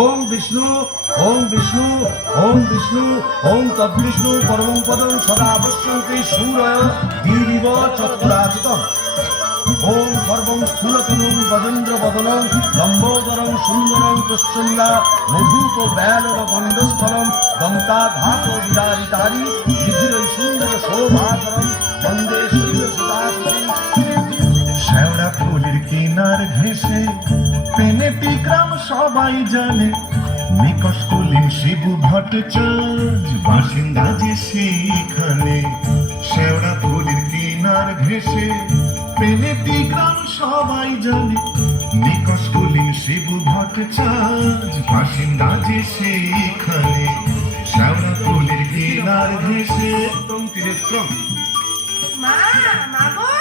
ওম বিষ্ণু ওম বিষ্ণু ওম বিষ্ণু ওম তদ্বিষ্ণু পরমং পদং সদা অবশ্যন্তি সূরয় দীরিব চক্রাদিতম ওম সর্বং স্থূলতনুং গজেন্দ্র বদনং লম্বোদরং সুন্দরং তুষ্যন্দা মধুপ ব্যালব গণ্ডস্থলম দন্তাঘাত বিদারিতারি বিধিরৈ সুন্দর শোভাধরম বন্দে শৈল সুদাসিনী। শ্যাওড়া ফুলের কিনার ঘেঁষে পেনেটি গ্রাম সবাই জানে, নিকষ কুলীন শিবু ভট্টাচার্য বাসিন্দা যে সেইখানে। শ্যাওড়া ফুলের কিনার ঘেঁষে পেনেটি গ্রাম সবাই জানে, নিকষ কুলীন শিবু ভট্টাচার্য বাসিন্দা যে সেইখানে। শ্যাওড়া ফুলের কিনার ঘেঁষে মা মাগো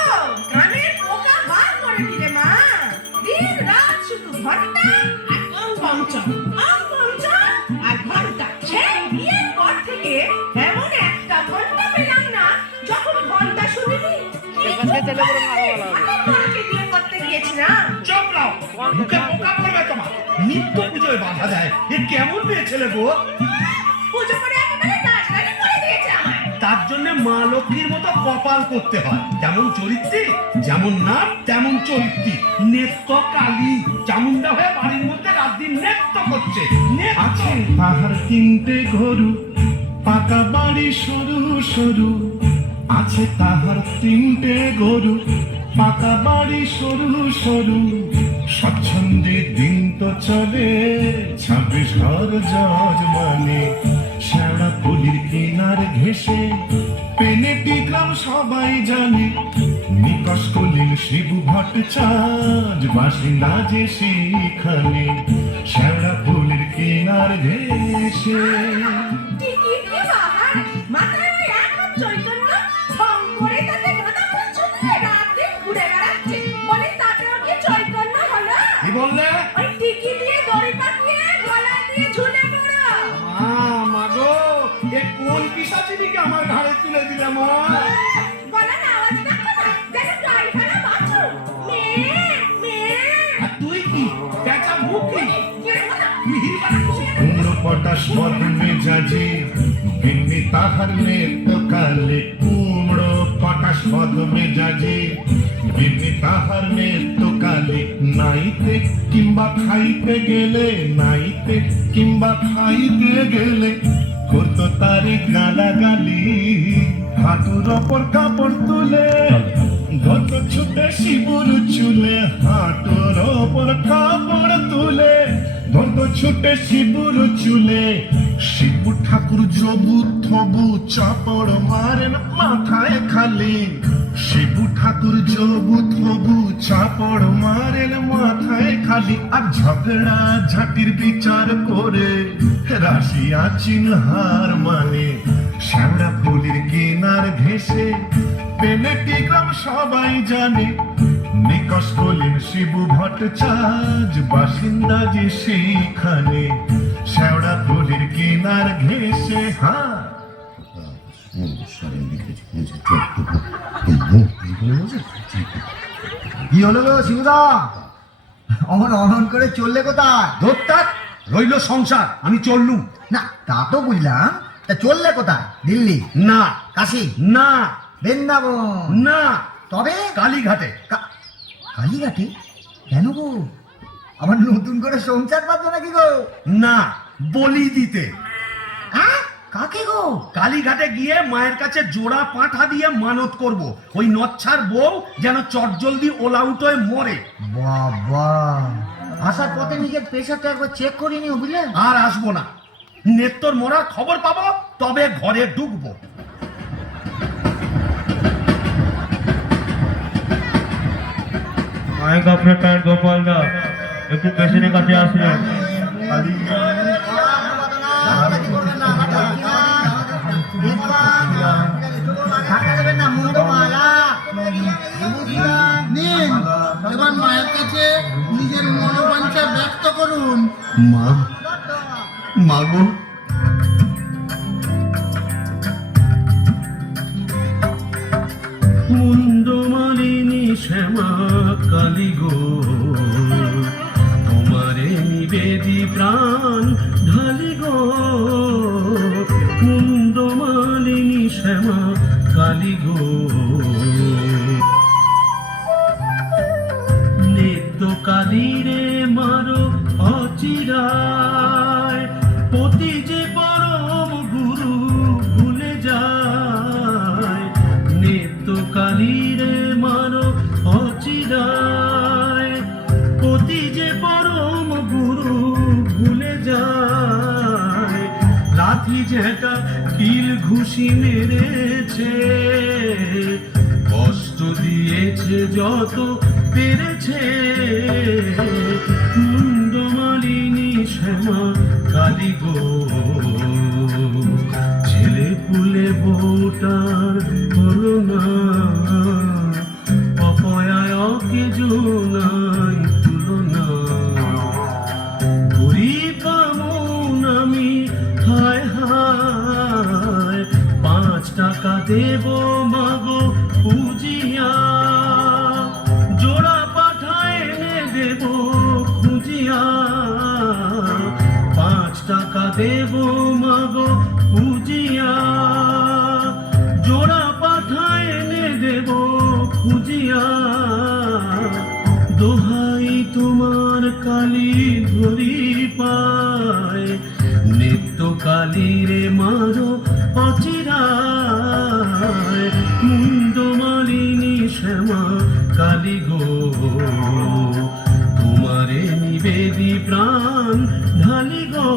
কানের পোকা বার করে দিলে মা, দিন রাত শুধু ঘন্টা আর অঙ্কঞ্চন আর ঘন্টা। সেই বিয়ের পর থেকে এমন একটা ঘন্টা পেলাম না যখন ঘন্টা শুনিনি। মাকে বিয়ে করতে গিয়েছিলাম। চুপ নাও, মুখে পোকা পড়বে তোমার। নিত্য পুজোয় বাধা দেয়, এ কেমন মেয়ে ছেলে গো? পুজো করে একেবারে নাচগানি করে দিয়েছে আমায়। তার জন্য মা লক্ষ্মীর মতো কপাল করতে হয়, যেমন চরিত্রী যেমন নাম তেমন চরিত্রী। নেত্য কালী চামুন্ডা হয়ে বাড়ির মধ্যে রাত দিন নৃত্য করছে। আছে তাহার তিনটে গরু, পাকা বাড়ি সরু সরু। আছে তাহার তিনটে গরু, পাকা বাড়ি সরু সরু। স্বচ্ছন্দে দিন তো চলে, 26 ঘর যজমানে। শ্যাওড়া ফুলের কিনার ঘেঁষে পেনেটি গ্রাম সবাই জানে, নিকষ কুলীন শিবু ভট্টাচার্য বাসিন্দা যে সেইখানে। শ্যাওড়া ফুলের কিনার ঘেঁষে টিকি কি বাহার মাথায় ওই এখন চৈতন্য ঢং করে তাতে গাঁদা ফুল ছুঁয়ে রাত দিন ঘুরে বেড়াচ্ছে। বলে তাতেও কি চৈতন্য হলো? কি বললে? ওই টিকি দিয়ে দড়ি পাকিয়ে গলায় দিয়ে ঝুলে পড়ো। মা গো, এ কোন পিশাচিনীকে আমার ঘাড়ে তুলে দিলে মা? গলার আওয়াজ দেখো না, যেন গাই ফেলা বাছুর। মেয়ে মেয়ে আর তুই কি পেঁচা মুখি? কে হলো? কুমড়ো পটাশ পদ মেজাজে বিন্নি তাহার নেত্য কালে। কুমড়ো পটাশ পদ মেজাজে বিন্নি তাহার নেত্য কালে। নাইতে কিংবা খাইতে গেলে, নাইতে কিংবা খাইতে গেলে করতো তারে গালাগালি। হাঁটুর ওপর কাপড় তুলে গত ছুটে শিবুর চুলে। হাঁটুর ওপর কাপড় তুলে গত ছুটে শিবুর চুলে। শিবু ঠাকুর জবু থবু চাপড় মারেন মাথায় খালি। শিবু ঠাকুর জবু থবু চাপড় মারেন মাথায় খালি। আর ঝগড়া ঝাঁটির বিচার করে রাশিয়া চিনহার মানে। শ্যাওড়া ফুলের কিনার ঘেঁষে পেনেটি গ্রাম সবাই জানে, নিকষ কুলীন শিবু ভট্টাচার্য বাসিন্দা যে সেইখানে। শ্যাওড়া ফুলের কিনার ঘেঁষে কি হলো গো শিবুদা, অমন অনন করে চললে কোথায়? দোত্তার রইল সংসার, আমি চললুম। না তা তো বুঝলাম, তা চললে কোথায়? দিল্লি, না, কাশী, না, বৃন্দাবন? না, তবে কালীঘাটে। কালীঘাটে? কেন গো, আমার নতুন করে সংসার পাতো নাকি গো? না, বলি দিতে। হ্যাঁ, কাকে গো? কালীঘাটে গিয়ে মায়ের কাছে জোড়া পাঁঠা দিয়ে মানত করব, ওই নচ্ছার বউ যেন চটজলদি ওলাউট হয়ে মরে। বাবা, আসার পথে নিজের প্রেশারটা একবার চেক করে নিও বুঝলে। আর আসবো না, নেত্তর মরার খবর পাবো তবে ঘরে ঢুকবো। মাইক অপারেটর গোপাল দা একটু পেশেন্টের কাছে আসলেন। এবার মায়ের কাছে নিজের মনোবাঞ্ছা ব্যক্ত করুন। মা, মাগো কুন্দমালিনী শ্যামা কালী গো, তোমার নিবেদি প্রাণ ঢালি গো কুন্দমালিনী শ্যামা কালী গো। নিত্য কালীরে মারো অচিরায়, পতি যে পরম গুরু ভুলে যায়। নিত্য কালীরে মারো অচিরায়, পতি যে পরম গুরু ভুলে যায়। লাঠি ঝেঁটা কিল ঘুষি মেরেছে, কষ্ট দিয়েছে যত পেরেছে। মুন্ডমালিনী শ্যামা কালী গো, ছেলে পুলে বউটার করুণা, অপয়ায় অকেজনাই তুলনা। গরিব বামুন আমি, হায় হায়, 5 টাকা দেব মাগো পুজিয়া, জোড়া পাঠায় এনে দেব খুঁজিয়া। 5 টাকা দেব মাগো পুজিয়া, জোড়া পাঠায় এনে দেব খুঁজিয়া। দোহাই তোমার কালী ধরি পায়, নিত্য কালীরে মারো অচিরায়। মুন্ডমালিনী শ্যামা কালী গো, তোমারে নিবেদি প্রাণ ঢালি গো।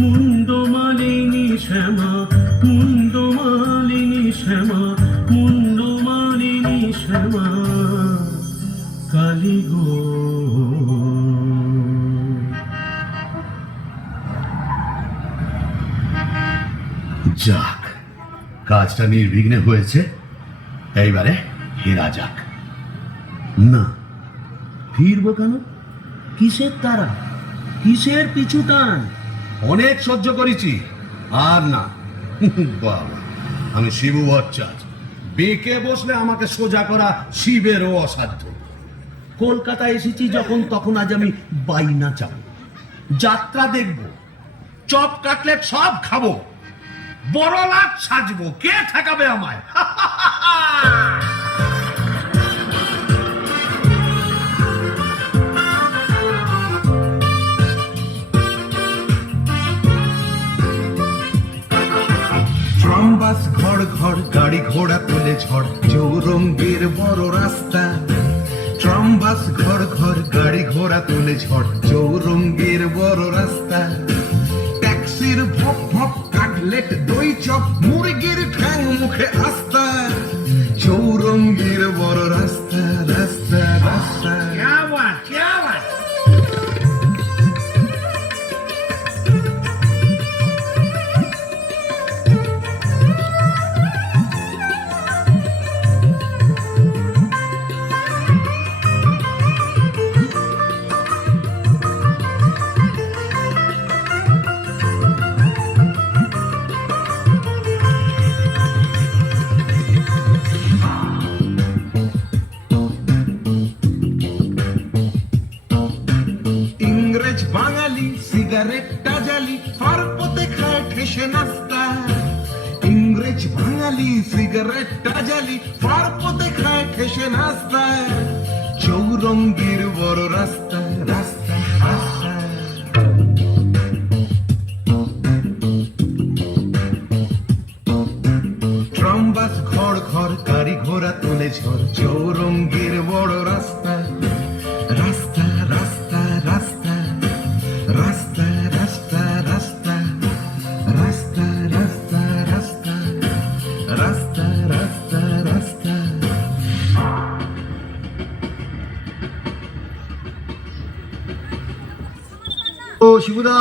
মুন্ডমালিনী শ্যামা, মুন্ডমালিনী শ্যামা, মুন্ডমালিনী শ্যামা কালী গো। যাক, কাজটা নির্বিঘ্নে হয়েছে, এইবারে ফেরা যাক। না, ফিরবো কেন? কিসের তারা, কিসের পিছু টান? অনেক সহ্য করেছি, আর না। বাবা, আমি শিবু ভট্টাচার্য, বেঁকে বসলে আমাকে সোজা করা শিবেরও অসাধ্য। কলকাতা এসেছি যখন, তখন আজ আমি বাইনা চাবো, যাত্রা দেখবো, চপ কাটলেট সব খাবো, বড় লাট সাজবো, কে ঠেকাবে আমায়? ট্রাম বাস ঘর ঘর গাড়ি ঘোড়া তুলে ঝড়, চৌরঙ্গীর বড় রাস্তা। ট্রাম বাস ঘর ঘর গাড়ি ঘোড়া তুলে ঝড়, চৌরঙ্গীর বড় রাস্তা। ট্যাক্সির ভপ ভপ কাটলেট দই চপ, মুরগির ঠ্যাং মুখে আস্তা। চৌরঙ্গীর বড় রাস্তা, রাস্তা রাস্তা। ইংরেজ বাঙালি সিগারেটটা জ্বালি, ফারপতে খায় ঠেসে নাস্তা। ইংরেজ বাঙালি সিগারেটটা জ্বালি, ফারপতে খায় ঠেসে নাস্তা। চৌরঙ্গীর বড় রাস্তা, রাস্তা রাস্তা। ট্রাম বাস ঘর ঘর গাড়ি ঘোড়া তুলে ঝড়, চৌরঙ্গীর বড় রাস্তা। রাস্তা রাস্তা রাস্তা, রাস্তা রাস্তা রাস্তা, রাস্তা রাস্তা রাস্তা, রাস্তা রাস্তা রাস্তা। ও শিবুদা,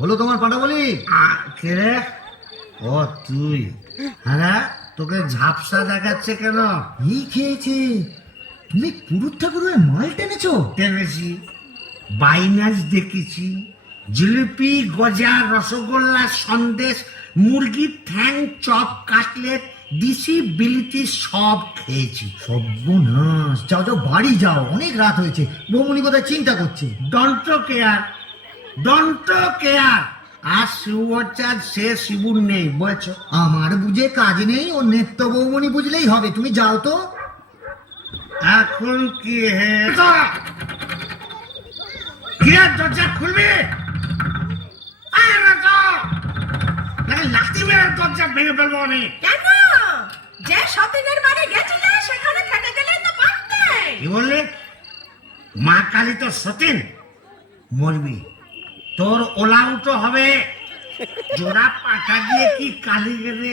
হলো তোমার পাটা বলি? কে রে? ও তুই? হ্যাঁ, তোকে ঝাপসা দেখাচ্ছে কেন? এই খেয়েছে, তুমি পুরুত ঠাকুরের মাল টেনেছো? টেনেছি, বাইনাস দেখেছি, জিলিপি, গজা, রসগোল্লা, সন্দেশ, মুরগির ঠ্যাং, চপ, কাটলেট দিশি বিলিতি সব খেয়েছি। সর্বনাশ, যাও যাও বাড়ি যাও, অনেক রাত হয়েছে। বৌমনি কোথায় চিন্তা করছে। Don't care, don't care. আর শিবচাঁদ সে শিবুর নেই, বুঝেছো? আমার বুঝে কাজ নেই, ও নেত্য বৌমনি বুঝলেই হবে। তুমি যাও তো। এখন কি দরজা খুলবি? লাঠি মেরে দরজা ভেঙে ফেলবো আমি। কেন? যে সতীনের বাড়ি গেছিলে সেখানে থেকে গেলে তো পারতে। কি বললি? মা কালী তো সতীন, মরবি। তোর ওলাউটো হবে। জোড়া পাটা দিয়ে কি কালী গেলে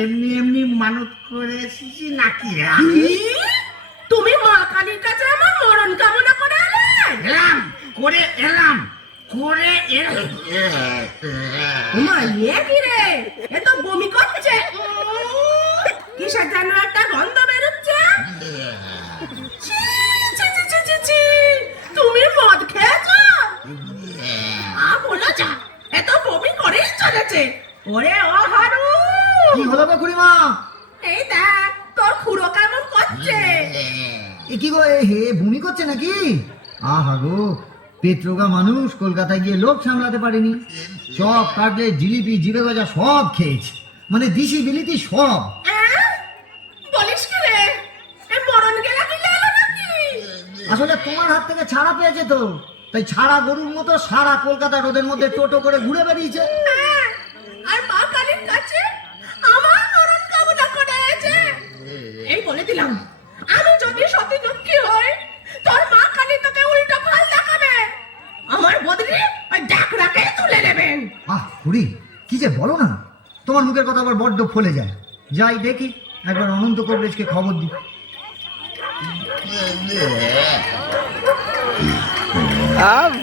এমনি এমনি মানত করে এসেছি নাকি? তুমি মা কালীর কাছে আমার মরণ কামনা করে এলেন? এলাম। ওমা, এ কি রে? এ তো বমি করছে। কিসের যেন একটা গন্ধ বেরোচ্ছে। ছি, ছি, ছি, ছি, ছি, ছি। তুমি মদ খেয়েছো? বলো যা, এ তো বমি করেই চলেছে। ওরে ও হারু, কি হলো গো খুড়িমা? এই দেখ তোর খুড়ো কেমন করছে। এ কি গো, এ হে বমি করছে নাকি? আহা গো, পেট্রোগা মানুষ, কলকাতায় গিয়ে লোক সামলাতে পারেনি। সব কাটলেট, জিলিপি, জিরে গজা সব খেয়েছে, মানে দিশি বিলিতি সব। বলিস কি রে? এ মরণ গেলা কি গেলো নাকি? আসলে তোমার হাত থেকে ছাড়া পেয়েছে তো, তাই ছাড়া গরুর মতো সারা কলকাতা রোদের মধ্যে টোটো করে ঘুরে বেরিয়েছে। আর মা কালীর কাছে আমার মরণ কামনা করে আছে। এই বলে দিলাম, আমি যদি সতী দুঃখী হই, তোর মা কালী তোকে উল্টো ফল দেখাবে। আমার বদলি ওই ডাকরাকে তুলে নেবেন। আহ খুড়ি, কি যে বলো না, তোমার মুখের কথা আবার বড্ড ফলে যায়। যাই দেখি, একবার অনন্ত কবরেজকে খবর দিই।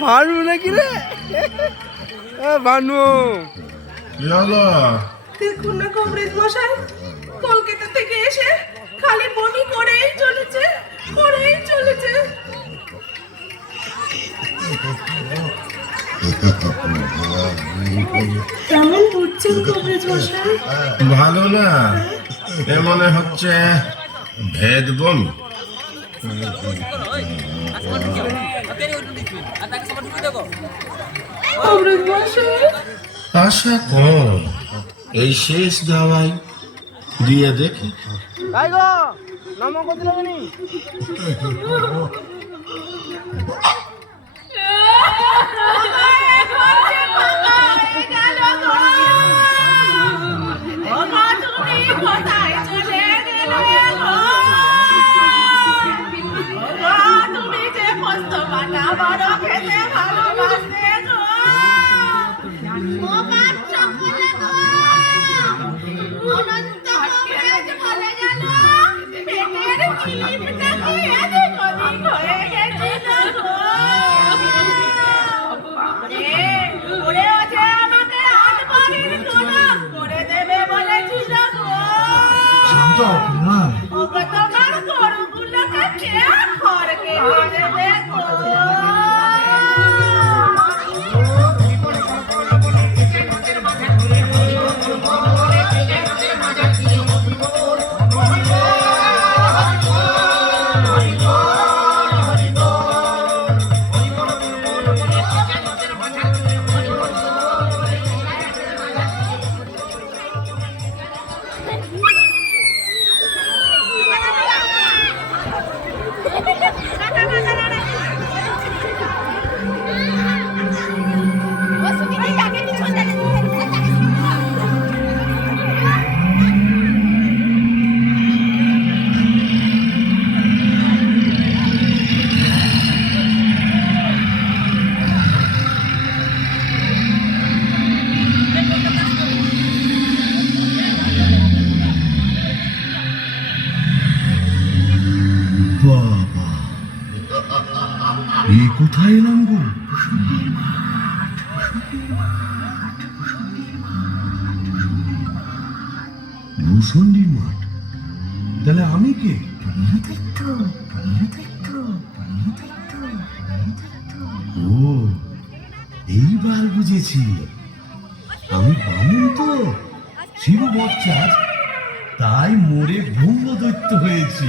ভানু নাকি রে? ভানু, দেখুন না কবরেজ মশাই, কলকাতা থেকে এসে খালি বমি করেই চলেছে। কেমন বুঝছেন কবরেজ মশাই? ভালো না, এ মনে হচ্ছে ভেদ বমি। কবরেজ মশাই, আশা কম এই শেষ দাওয়াই দিয়ে দেখি। তাই গো নামা কত লাগেনি? শান্ত হও খুড়িমা। বাবা, এই কোথায় এলাম গো? ভূষণ্ডির মাঠ? তাহলে আমি কে? ও, এইবার বুঝেছি। আমি বামুন তো, শিব বচ্চার। তাই মরে ব্রহ্মদৈত্য হয়েছি।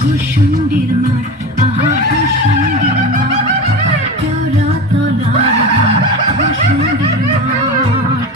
ভূষুণ্ডির মাঠ, আহা ভূষুণ্ডির মাঠ, কেওড়া তলার ঘাট, ভূষুণ্ডির মাঠ।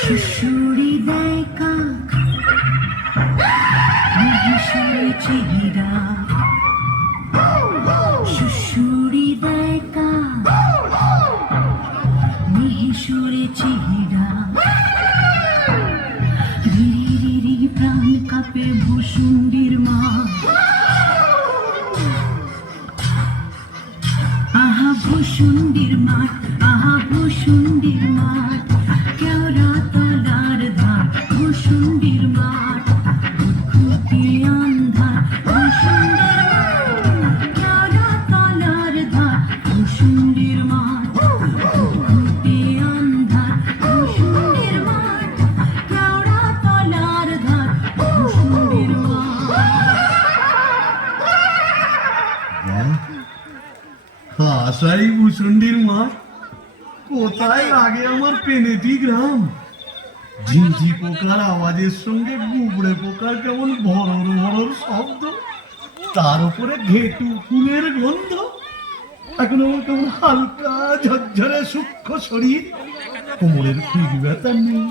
শুশুড়ি দেয় কাক, মহিষের চেহারা, শুশুড়ি দেয় কাক, মহিষের চেহারা, রিরি রিরি প্রাণ কাঁপে ভূষুণ্ডির মা। আহা ভূষুণ্ডির মাঠ, আহা ভূষুণ্ডির মাঠ, কেওড়া তলার ধার, ভূষুণ্ডির মাঠ, ঘুটঘুটে আন্ধার, ভূষুণ্ডির মাঠ, কেওড়া তলার ধার, ভূষুণ্ডির মাঠ, ঘুটঘুটে আন্ধার, ভূষুণ্ডির মাঠ, কেওড়া তলার ধার, ভূষুণ্ডির মাঠ। আশাই ভূষুণ্ডির মাঠ, কোথায় লাগে আমার পেনেটি গ্রাম। ঝিঁঝি পোকার আওয়াজের সঙ্গে গুবড়ে পোকার কেমন ভরর ভরর শব্দ, তার উপরে ঘেটু ফুলের গন্ধ। এখন আমার কেমন হালকা ঝরঝরে সূক্ষ্ম শরীর, কোমরের পিঠ ব্যথা নেই,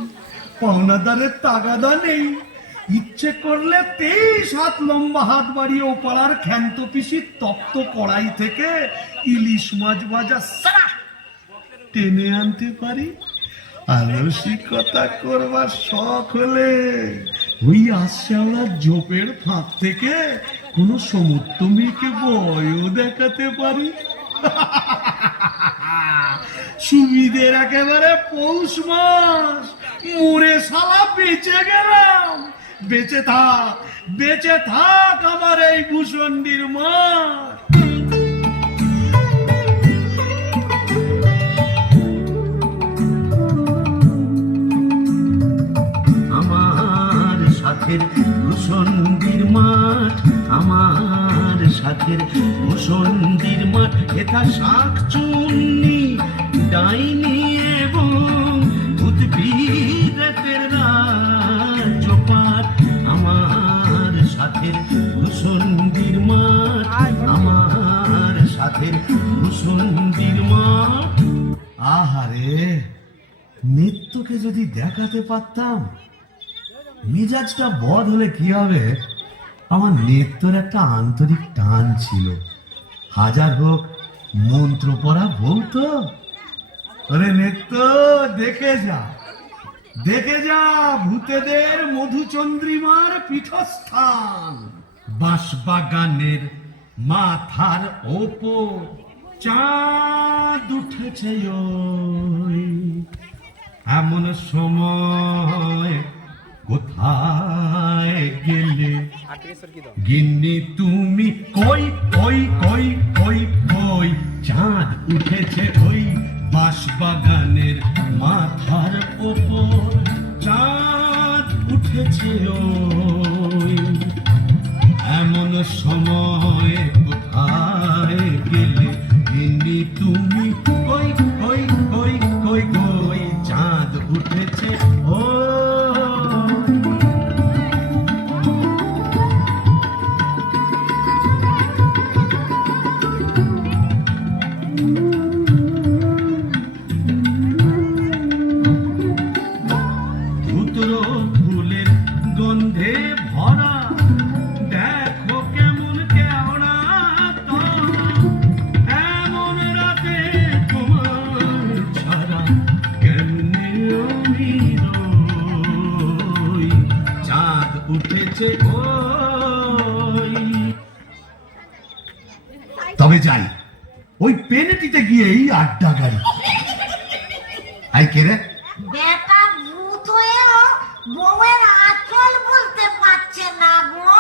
পাওনাদারের তাগাদা নেই। ইচ্ছে করলে 23 হাত লম্বা হাত বাড়িয়ে ওপাড়ার ক্ষান্ত পিসির তপ্ত কড়াই থেকে ইলিশ মাছ ভাজা সারা টেনে আনতে পারি। আলসিকতা করবার শখ হলে ওই আশাওড়া ঝোপের ফাঁক থেকে কোনো সমুদ্র মেয়েকে বয়ও দেখাতে পারি। সুবিধের একেবারে পৌষ মাস, মরে শালা বেঁচে গেলাম। বেঁচে থাক আমার এই ভূষুণ্ডির মাঠ। আমার সাথের ভূষুণ্ডির মাঠ, আমার সাথের ভূষুণ্ডির মাঠ, এটা শাক চুন্নি ডাইনি এবং উদ্ভিদের রাজ্যপাঠ। আমার সাথের ভূষুণ্ডির মাঠ, আমার সাথের ভূষুণ্ডির মাঠ। আহারে, নিত্যকে যদি দেখাতে পারতাম। মেজাজটা বদ হলে কি হবে, আমার নিত্যর একটা আন্তরিক টান ছিল। হাজার হোক মন্ত্র পড়া বলতো, আরে নিত্য দেখে যা ভূতেদের মধুচন্দ্রিমার পীঠস্থান। বাঁশবাগানের মাথার ওপর চাঁদ উঠেছে ওই, এমন সময় কোথায় গেলে গিন্নি তুমি? কই কই কই কই কই, চাঁদ উঠেছে ওই বাঁশবাগানের মাথার ওপর, চাঁদ উঠেছে ওই, এমন সময় কোথায় গেলে গিন্নি তুমি? কই কই কই কই কই, চাঁদ উঠেছে ওই। তবে যাই, ওই পেনেটিতে গিয়েই আড্ডা গাড়ি। আই কে রে? বেটা ভূত হয়েও বউয়ের আঁচল বলতে পারছে না গো।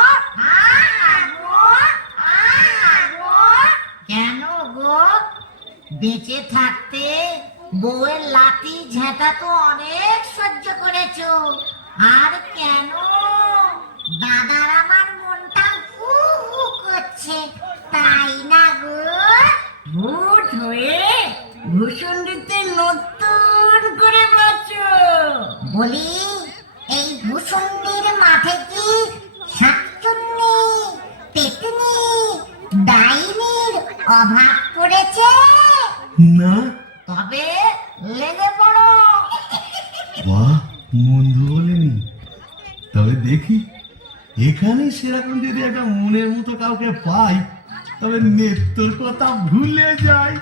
কেন গো? বেঁচে থাকতে বউয়ের লাঠি ঝেঁটা তো অনেক সহ্য করেছো, আর কেন? দাদার আমার মনটা হু হু করছে, তাই না গো? ভূত হয়ে ভূষণ্ডিতে নতুন করে বাঁচো। বলি, এই ভূষণ্ডির মাঠে কি শাকচুন্নি, পেতনি, ডাইনির অভাব পড়েছে? না। তবে লেগে পড়ো। বাহ, মন্দ বলেনি। তবে দেখি, এখানে সেরকম যদি একটা মনের মতো কাউকে পাই, তবে নেত্রর কথা ভুলে যাই।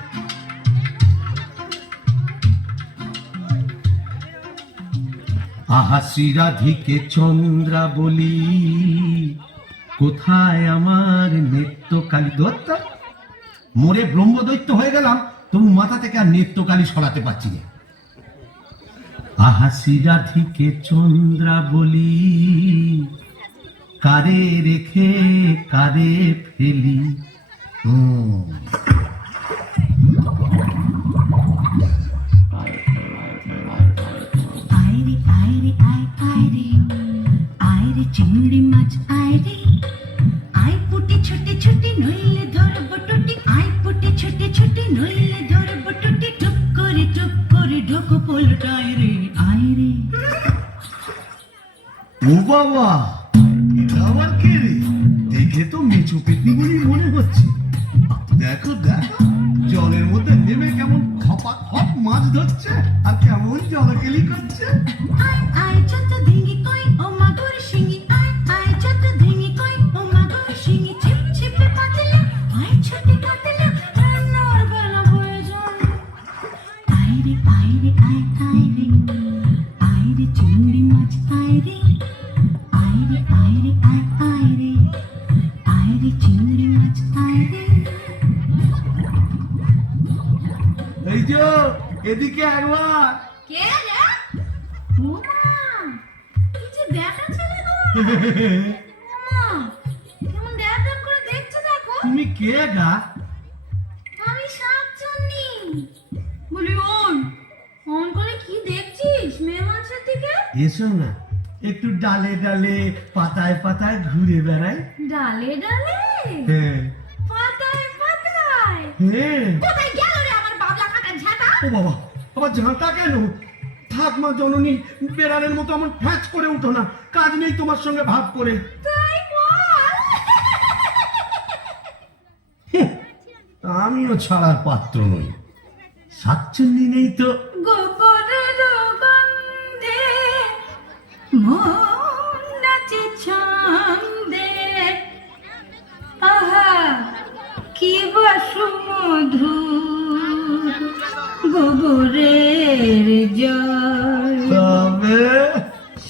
আহা শ্রীরাধিকে চন্দ্রা বলি, কোথায় আমার নেত্রকালী দত্ত? মোরে ব্রহ্মদৈত্য হয়ে গেলাম, তবু মাথা থেকে আর নেত্রকালী সরাতে পারছি না। আহা শ্রীরাধিকে চন্দ্রা বলি, কারে রেখে কারে ফেলি। আয়রে আয়রে আয় আয়রে, আয়রে চিংড়ি মাছ আয়রে, আয় পুটি ছোটে ছোটে নইলে ধরব টুটি, আয় পুটি ছোটে ছোটে নইলে ধরব টুটি, টুপ করে ঢোকো পোলটায় রে আয়রে। ও বাবা, এটা আবার কে রে? দেখে তো মেচো পেতনি বলেই মনে হচ্ছে। দেখো দেখো, জলের মধ্যে নেমে কেমন খপা খপ মাছ ধরছে, আর কেমন জলকেলি করছে। আয় আয় যত ধিঙি কই ও মাগুর শিঙি, আয় আয় যত ধিঙি কই ও মাগুর শিঙি, ছিপ ছিপে পাতলা আয় ছোটে কাতলা, রান্নার বেলা প্রয়োজন। আয়রে আয়রে আয় আয়রে, আয়রে চিংড়ি মাছ আয়রে, আয়রে আয়রে আয় আয়রে, আয়রে চিংড়ি মাছ আয়রে। এই যে, এদিকে একবার। কে রে? ও মা, কি যে ব্যাটা ছেলে গো। ও মা, কেমন ড্যাব ড্যাব করে দেখছে দেখো। তুমি কে গা? আমি শাকচুন্নি। বলি ওই, অন করে কি দেখছিস মেয়ে মানুষের দিকে? এসো না, একটু ডালে ডালে পাতায় পাতায় ঘুরে বেড়াই। ডালে ডালে, হ্যাঁ পাতায় পাতায়। হ্যাঁ। কোথায় গেল রে আমার বাবলা কাটা ঝাঁটা? ও বাবা, আবার ঝাঁটা কেন? থাক মা জননী, বেড়ালের মতো আমার ফ্যাচ করে উঠো না, কাজ নেই তোমার সঙ্গে ভাব করে। তাই বল। আমিও ছাড়ার পাত্র নই। শাকচুন্নি নেই তো। গোবরের গন্ধে মন নাচে ছন্দে, আহা কি সুমধুর গোবরের জল। তবে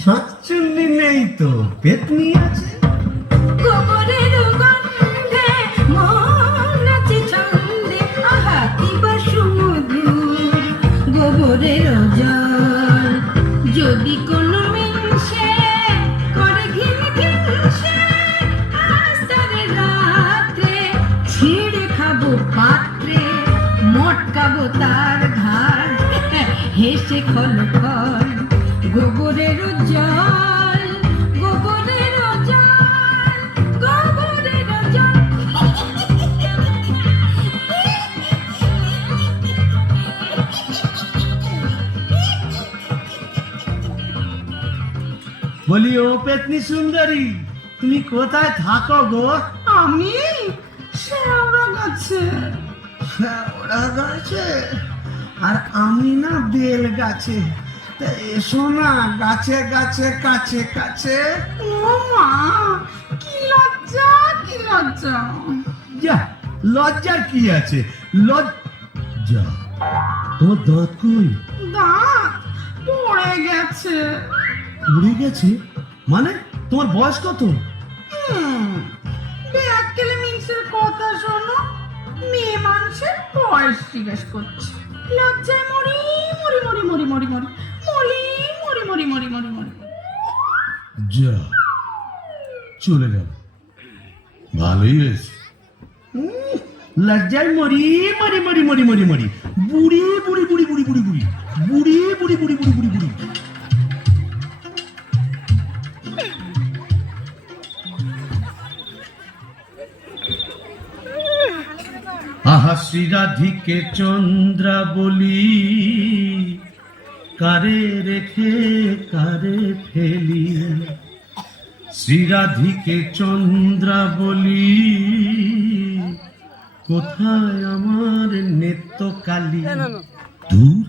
শাকচুন্নি নেই তো, পেতনি আছে। গোবরের গন্ধে মন নাচে ছন্দে, আহা কি সুমধুর গোবরের জল। যদি কোনো মিনসে করে ঘিন ঘিনসে, আস্তারে রাত্রে ছিঁড়ে খাবো পাত্রে, মটকাবো তার ঘাড় হেসে খল খল। গোবরের জল, গোবরের জল, গোবরের জল। বলি ও পেতনি সুন্দরী, তুমি কোথায় থাকো গো? আমি শেওড়া গাছে। শেওড়া গাছে? আর আমি না বেল গাছে। তা এসো না, গাছে গাছে কাছে কাছে। ও মা, কি লজ্জা কি লজ্জা। যা, লজ্জার কি আছে? লজ্জা? তোমার দাঁত কই? দাঁত পড়ে গেছে। পড়ে গেছে মানে? তোমার বয়স কত? ব্যাককেলে মিক্সের কথা শোনো, বয়স জিজ্ঞেস করছে। লজ্জায় মরি মরি মরি মরি মরি মরি মরি মরি মরি মরি মরি মরি। যা চলে গেল, ভালোই হয়েছে। লজ্জায় মরি মরি মরি মরি মরি মরি বুড়ি বুড়ি বুড়ি বুড়ি বুড়ি বুড়ি বুড়ি বুড়ি বুড়ি বুড়ি বুড়ি বুড়ি। আহা শ্রীরাধিকে চন্দ্রা বলি, কারে রেখে কারে ফেলি। শ্রীরাধিকে চন্দ্রা বলি, কোথায় আমার নেত্য কালী। দূর,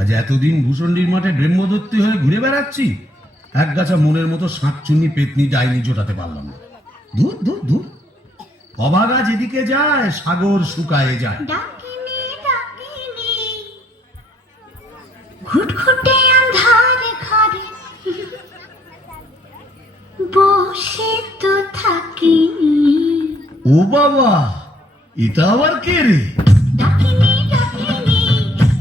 আজ এতদিন ভূষণ্ডির মাঠে ব্রহ্মদত্তি হয়ে ঘুরে বেড়াচ্ছি, এক গাছা মনের মতো শাঁকচুন্নি পেতনি ডাইনি জোটাতে পারলাম না। দূর দূর দূর, অভাগা যেদিকে যায় সাগর শুকায়ে যায়। ডাকিনি ডাকিনি ঘুটঘুটে আন্ধারে ঘরে বসে তো থাকিনি। ও বাবা, এটা আবার কে রে? ডাকিনি ডাকিনি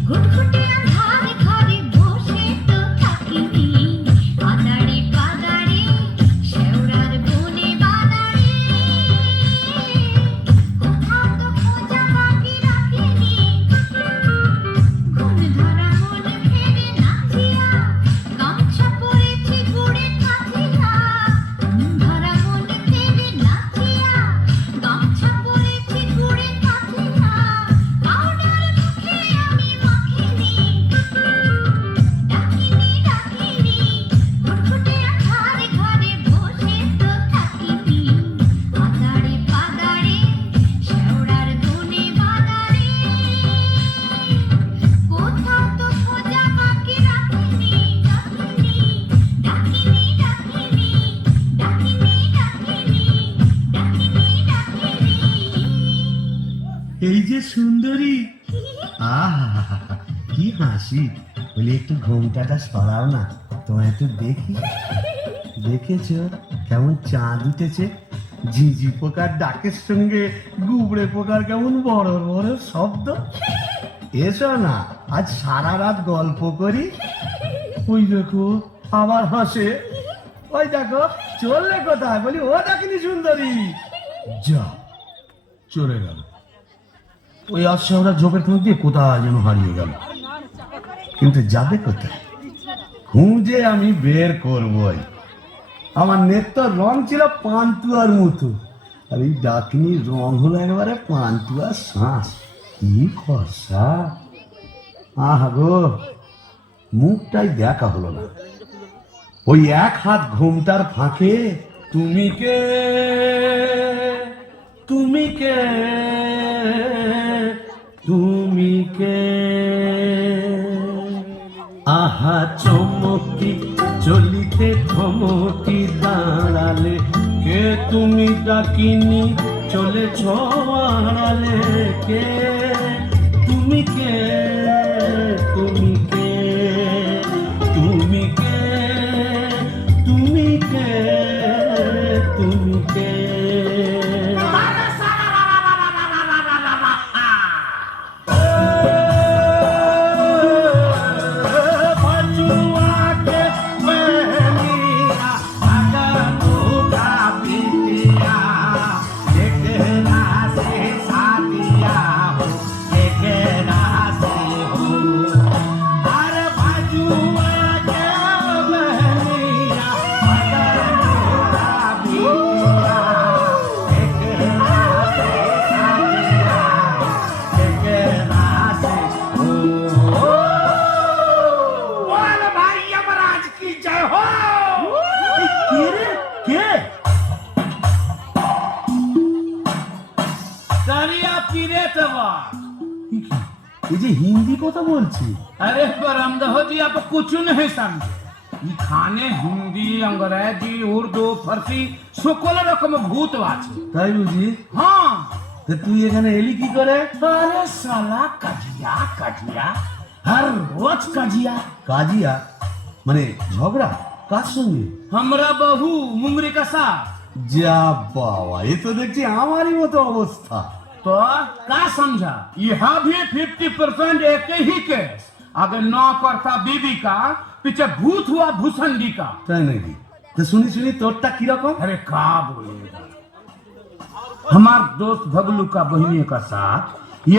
ঘুটঘুটে আন্ধারে ঘরে বসে তো থাকিনি। আদারে পাদারে শেওড়ার বনে বাদারে কোথাও তো খোঁজা বাকি রাখিনি। ঘুম ধরা মন ফেরে নাচিয়া গামছা পরেছি গুড়ে কাঁচিয়া। ঘুম ধরা মন ফেরে নাচিয়া গামছা পরেছি গুড়ে কাঁচিয়া। পাউডার মুখে আমি মাখিনি। ডাকিনি ডাকিনি ঘুটঘুটে আন্ধারে ঘরে বসে তো থাকিনি। আদারে পাদারে শেওড়ার বনে বাদারে কোথাও তো খোঁজা বাকি রাখিনি। ডাকিনি ডাকিনি ডাকিনি ডাকিনি ডাকিনি ডাকিনি ডাকিনি। এই যে সুন্দরী, আহা কি হাসি। বলি একটু ঘোমটাটা সরাও না, তোমায় একটু দেখি। দেখেছো কেমন চাঁদ উঠেছে? ঝিঝি পোকার ডাকের সঙ্গে গুবড়ে পোকার কেমন বড় বড় শব্দ। এসো না, আজ সারা রাত গল্প করি। ওই দেখো আবার হাসে। ওই দেখো চললে কোথায়? বলি ও ডাকিনি সুন্দরী। যা চলে গেল। ওই আসছে ওরা ঝোপের ফাঁক দিয়ে কোথায় যেন হারিয়ে গেল। কিন্তু যাবে কোথায়? খুঁজে আমি বের করবই। আমার নেত্র রং ছিল পান্তুয়ার মতো, আর এই ডাকিনির রং হলো একেবারে পান্তুয়ার শ্বাস। কি ফর্সা! আহা গো, মুখটাই দেখা হলো না। ওই এক হাত ঘোমটার ফাঁকে তুমি কে, তুমি কে, তুমি কে। আহা চমকি চলিতে থমকি দাঁড়ালে, কে তুমি ডাকিনি চলেছ আড়ালে। কে তুমি কে, তুমি কে, তুমি কে, তুমি কে, তুমি কে। এই যে হিন্দি কথা বলছি। अरे परमदह जी आप कुछ नहीं समझे। ई खाने हिंदी अंग्रेजी उर्दू फारसी সকল রকম ভূত আছে। তাই বুঝি? হ্যাঁ। তা তুই এখানে এলি কি করে? अरे साला कजिया कजिया हर रोज कजिया। কাজিয়া মানে ঝগড়া? কার সঙ্গে? हमरा बहू मुंगरी का साथ। যা বাবা, এ তো দেখছি আমারই মতো অবস্থা। तो का समझा, यह भी 50% एक ही केस। अगर न करता बीबी का, पीछे भूत हुआ भूसंडी का। তাই নাকি? তো শুনি শুনি তোরটা কিরকম? अरे का बोलेगा, हमार दोस्त भगलू का बहनी का साथ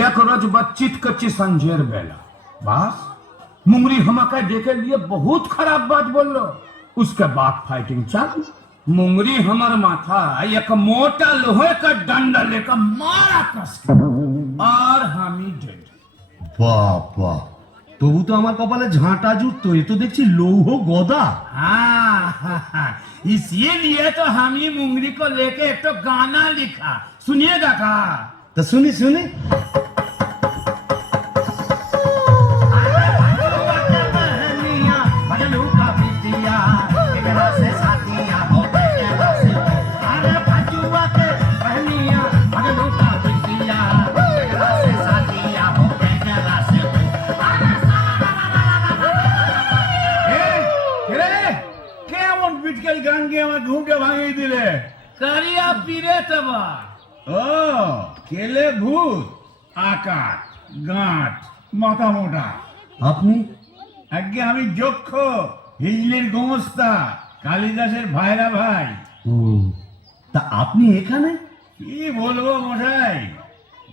एक रोज बच्चित कच्ची संजेर बेला, बस मुंगरी हमका देखे लिए बहुत खराब बात बोल लो। उसके बाद फाइटिंग चालू। मुंगरी हमार माथा एक मोटा लोहे का डंडा लेकर मारा कस के, और हम ही डेड। বাবা, তবু তো আমার কপালে ঝাঁটা জুটতো, এ তো দেখছি লৌহ গদা। हाँ, इसीलिए तो हम ही मुंगरी को लेके एक तो गाना लिखा, सुनिएगा का? তা শুনি শুনি। কেমন বিটকেল গান গিয়ে আমার ঘুমটা ভাঙিয়ে দিলে। কারিয়া পীরে তবা ও কেলে ভূত, আকার গাঁট মাথা মোটা। আপনি? আগে আমি যক্ষ, হিজলির গোমস্তা, কালিদাসের ভাইরা ভাই। ও, তা আপনি এখানে? কি বলবো মশাই,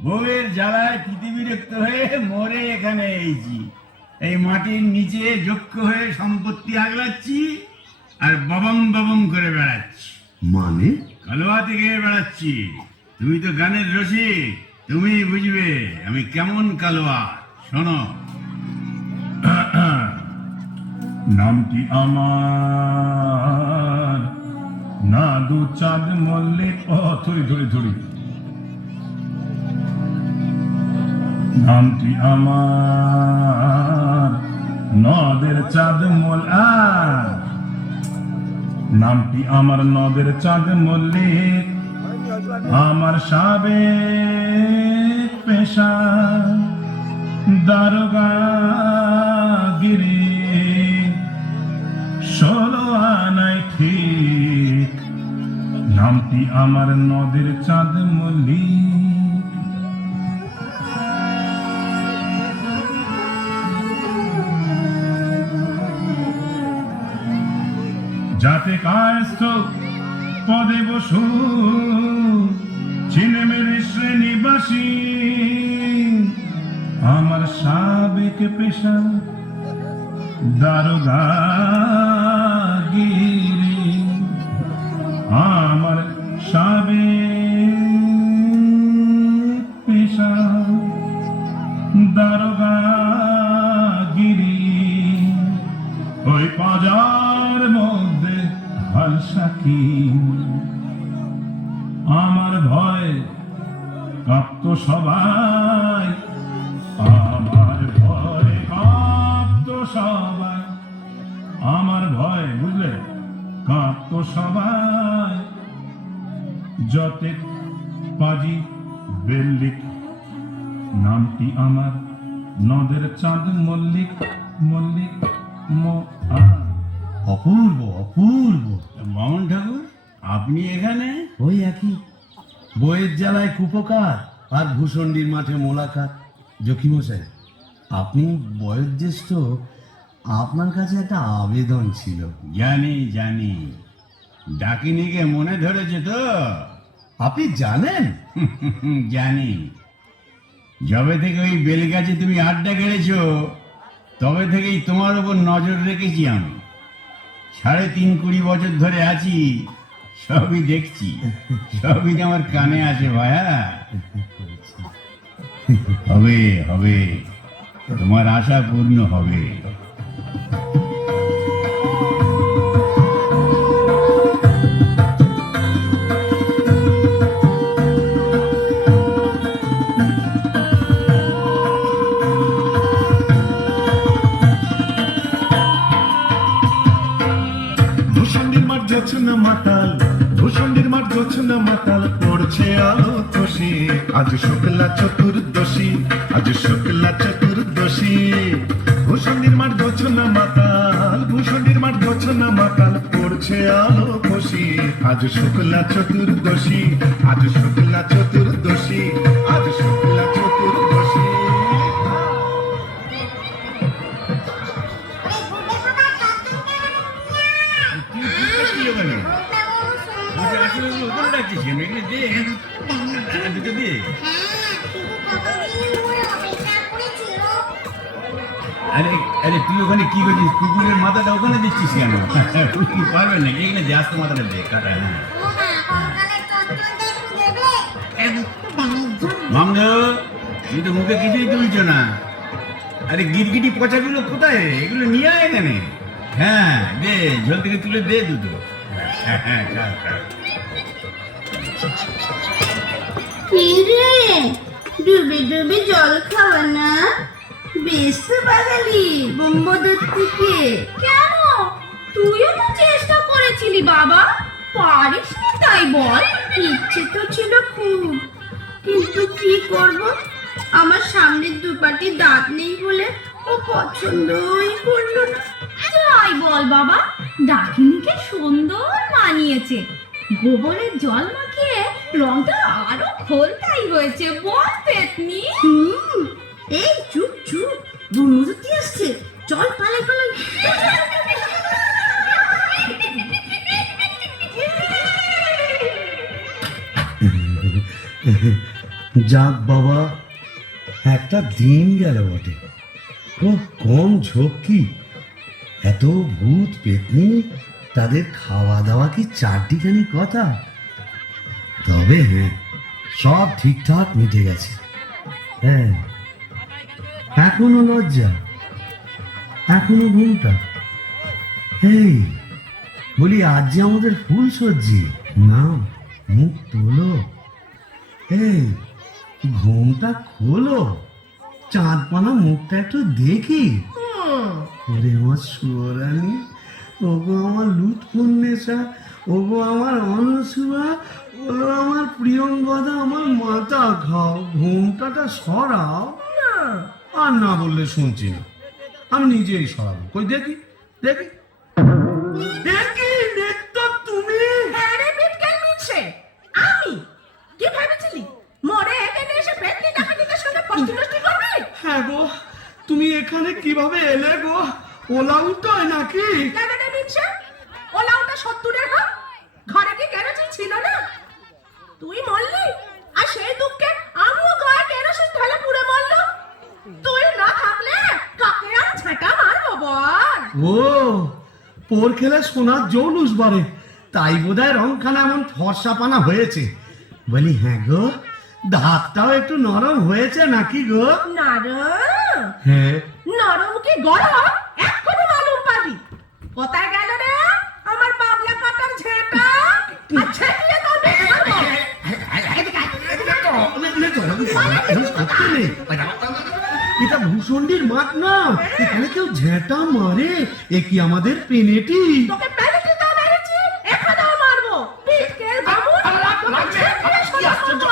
বউয়ের জ্বালায় পৃথিবীরক্ত হয়ে মরে এখানে এইছি। এই মাটির নিচে যক্ষ হয়ে সম্পত্তি আগলাচ্ছি আর বাবাম বাবাম করে বেড়াচ্ছি। মানে? কালোয়া থেকে বেড়াচ্ছি। তুমি তো গানের রসিক, তুমি বুঝবে আমি কেমন কালোয়া। শোনো, নামটি আমার না দু চাঁদ মল্লিক। ও ধরি ধরি ধরি। নামটি আমার নদের চাঁদ নামটি আমার নদের চাঁদ মল্লিক, আমার সাবেক পেশা দারোগাগিরি, 16 আনায় ঠিক। নামটি আমার নদের চাঁদ মল্লিক। যাতে কায়স্থ পদে বসু, চিনে মেরে শ্রেণীবাসী, আমার সাবেক পেশা দারোগাগিরি, আমার সাবেক পেশা দারোগাগিরি। ওই পাজার মধ্যে হালসাকি, আমার ভয় কাঁপত সবাই, আমার ভয় কাঁপত সবাই, আমার ভয় বুঝলে কাঁপত সবাই। যতে পাজি বেল্লিক, নামটি আমার নদের চাঁদ মল্লিক, মল্লিক অপূর্ব অপূর্ব। বামন ঠাকুর, আপনি এখানে? ওই একই, বইয়ের জ্বালায় কুপকার আর ভূষণ্ডির মাঠে মোলাকাত। জকিমশাই, আপনি বয়োজ্যেষ্ঠ, আপনার কাছে একটা আবেদন ছিল। জানি জানি, ডাকিনিকে মনে ধরেছে তো? আপনি জানেন? জানি। যবে থেকে ওই বেলগাছে তুমি আড্ডা গেড়েছো, তবে থেকেই তোমার উপর নজর রেখেছি আমি। 3.5 বছর ধরে আছি, সবই দেখছি, সবই আমার কানে আসে ভাইয়া। হবে হবে, তোমার আশা পূর্ণ হবে। জোছনা মাতাল, ভূষণ্ডির মাঠ জোছনা মাতাল, পড়ছে আলো খুশি। আজ শুক্লা চতুর্দশী, আজ শুক্লা চতুর্দশী। ভূষণ্ডির মাঠ জোছনা মাতাল, ভূষণ্ডির মাঠ জোছনা মাতাল, পড়ছে আলো খুশি। আজ শুক্লা চতুর্দশী, আজ শুক্লা চতুর্দশী, আজ আরে আরে তুই ওখানে কি করছিস? কুকুরের মাথাটা ওখানে দিচ্ছিস কেন? তুই পারবেন নাকি? এখানে যে আস্তে মাথাটা দে কাটা। মামদো তুই তো মুখে কিছুই তুলছ না। আরে গিরগিটি পচাগুলো কোথায়? এগুলো নিয়ে আয় এখানে। হ্যাঁ দে, ঝোল থেকে তুলে দে দুটো। হ্যাঁ হ্যাঁ খা খা। রে ডুবে ডুবে জল খাওয়া না, বেশ তো বাঙালি বোম্বদের থেকে। কেন, তুইও তো চেষ্টা করেছিলি বাবা, পারিস না তাই বল? ইচ্ছে তো ছিল খুব, কিন্তু কি করব, আমার সামনের দুপাটি দাঁত নেই বলে ও পছন্দই করলো না। তাই বল বাবা, ডাকিনিকে সুন্দর মানিয়েছে, গোবরের জল মাখিয়ে রংটা আরো খোলতাই হয়েছে, বল পেতনি? এই চুপ চুপ, দুর্নীতি আসছে, চল পালাই পালাই। যাক বাবা, একটা দিন গেল বটে। খুব কম ঝক্কি, এত ভূত পেতনি, তাদের খাওয়া দাওয়া কি চারটিখানি কথা? তবে হ্যাঁ, সব ঠিকঠাক মিটে গেছে। হ্যাঁ, এখনো লজ্জা, এখনো ঘুমটা। এই বলি, আজ যে আমাদের ফুল সজ্জি না, মুখ তোলো, এই ঘুমটা খোলো, চাঁদপানা মুখটা একটু দেখি। ওরে আমার সুরানি, ওগো আমার লুৎফুন্নেসা, ওগো আমার অনসুয়া, ওগো আমার প্রিয়ঙ্গদা, আমার মাথা খাও, ঘুমটাটা সরাও। আর না বললে শুনছি না, আমি নিজেই সরাবো। কই দেখি দেখি দেখি, দেখ তো তুমি। আরে বিটকেল মিছে, আমি কি ভেবেছিলি মরে এখানে এসে পেতনি ডাকাতিদের সঙ্গে পস্তুনষ্টি করবে? হ্যাঁ গো, তুমি এখানে কিভাবে এলে গো? ওলা উল্টোয় নাকি? লাগানে মিছে, ওলা ওটা 70-এর হোক, ঘরে কি কেরোসিন ছিল না? তুই মরলি, আর সেই দুঃখে আমিও গায়ে কেরোসিন ঢেলে পুড়ে মরলাম। তুই না থাকলে কাকে আর ঝাঁটা মারবো বল? ও, পোর খেলে সোনার জৌলুস বাড়ে, তাই বোধহয় রংখানা এমন ফর্সাপানা হয়েছে। বলি হ্যাঁ গো, দাঁতটাও একটু নরম হয়েছে নাকি গো? নরম? হ্যাঁ। নরম কি গরম এক্ষুনি মালুম পাবি। কোথায় গেল রে আমার বাবলা কাটার ঝেঁটা? আর ঝেঁটিয়ে তো এটা ভূষণ্ডির মাঠ না, এখানে কেউ ঝেঁটা মারে? এ কি আমাদের পেনেটি? তোকে পেনেটি তো মেরেছি, এখানেও মারবো। বিটকেল বাবু, কি আশ্চর্য!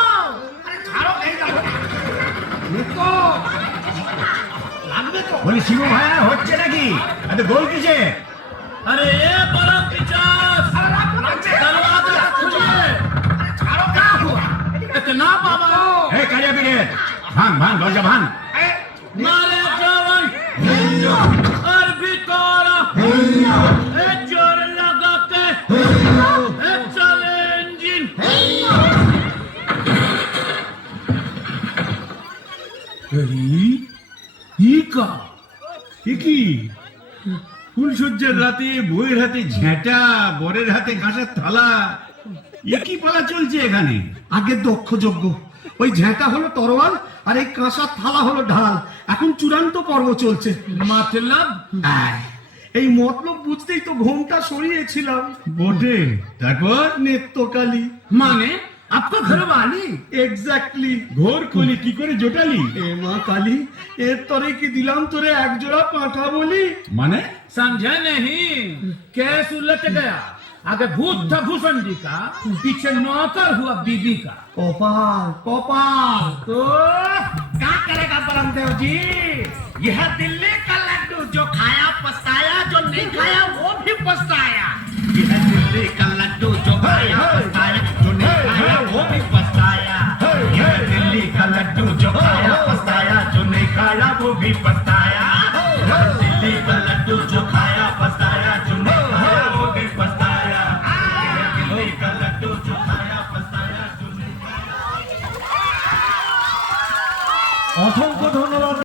বলি শিবু ভাইয়া হচ্ছে নাকি? এত গোল কিসে? अरे ये बड़ा पिचास, दरवाजा खोलिए। इतना बाबा, এই কালিয়া ব্রিগেড, ভাঙ ভাঙ দরজা ভাঙ। मारे जवान और भितोरा, ए जोर लगा के, ए चले इंजन। কি ফুলসজ্জার রাতে বউয়ের হাতে ঝেঁটা, বরের হাতে কাঁসার থালা, এ কি পালা চলছে এখানে? আগে দক্ষ যজ্ঞ, ওই ঝেঁটা হলো তরোয়াল আর এই কাঁসার থালা হলো ঢাল। এখন চূড়ান্ত পর্ব চলছে। मतलब এই মতলব বুঝতেই তো ঘোমটা সরিয়েছিলাম। বটে, তারপর নেত্রকালী माने आपको घर वाली? এক্স্যাক্টলি। ঘোর কলি কি করে জোটালি? এ মা কালী, এর তরে কি দিলাম তোরে এক জোড়া পাঁঠা বলি? মানে समझा नहीं, केस उलट गया। आगे भूत था भूषणी का, पीछे नौकर हुआ बीबी का। কপাল কপাল। तो क्या करेगा बलमदेव जी? यह दिल्ली का लड्डू, जो खाया पछताया, जो नहीं खाया वो भी पछताया। यह दिल्ली का लड्डू, जो खाया पछताया, जो नहीं खाया वो भी पछताया। यह दिल्ली का लड्डू, जो खाया पछताया, जो नहीं खाया वो भी पछताया। यह दिल्ली का लड्डू, जो खाया पछताया, जो नहीं खाया वो भी पछताया। यह दिल्ली का लड्डू, जो खाया पछताया, जो नहीं खाया। অসংখ্য ধন্যবাদ।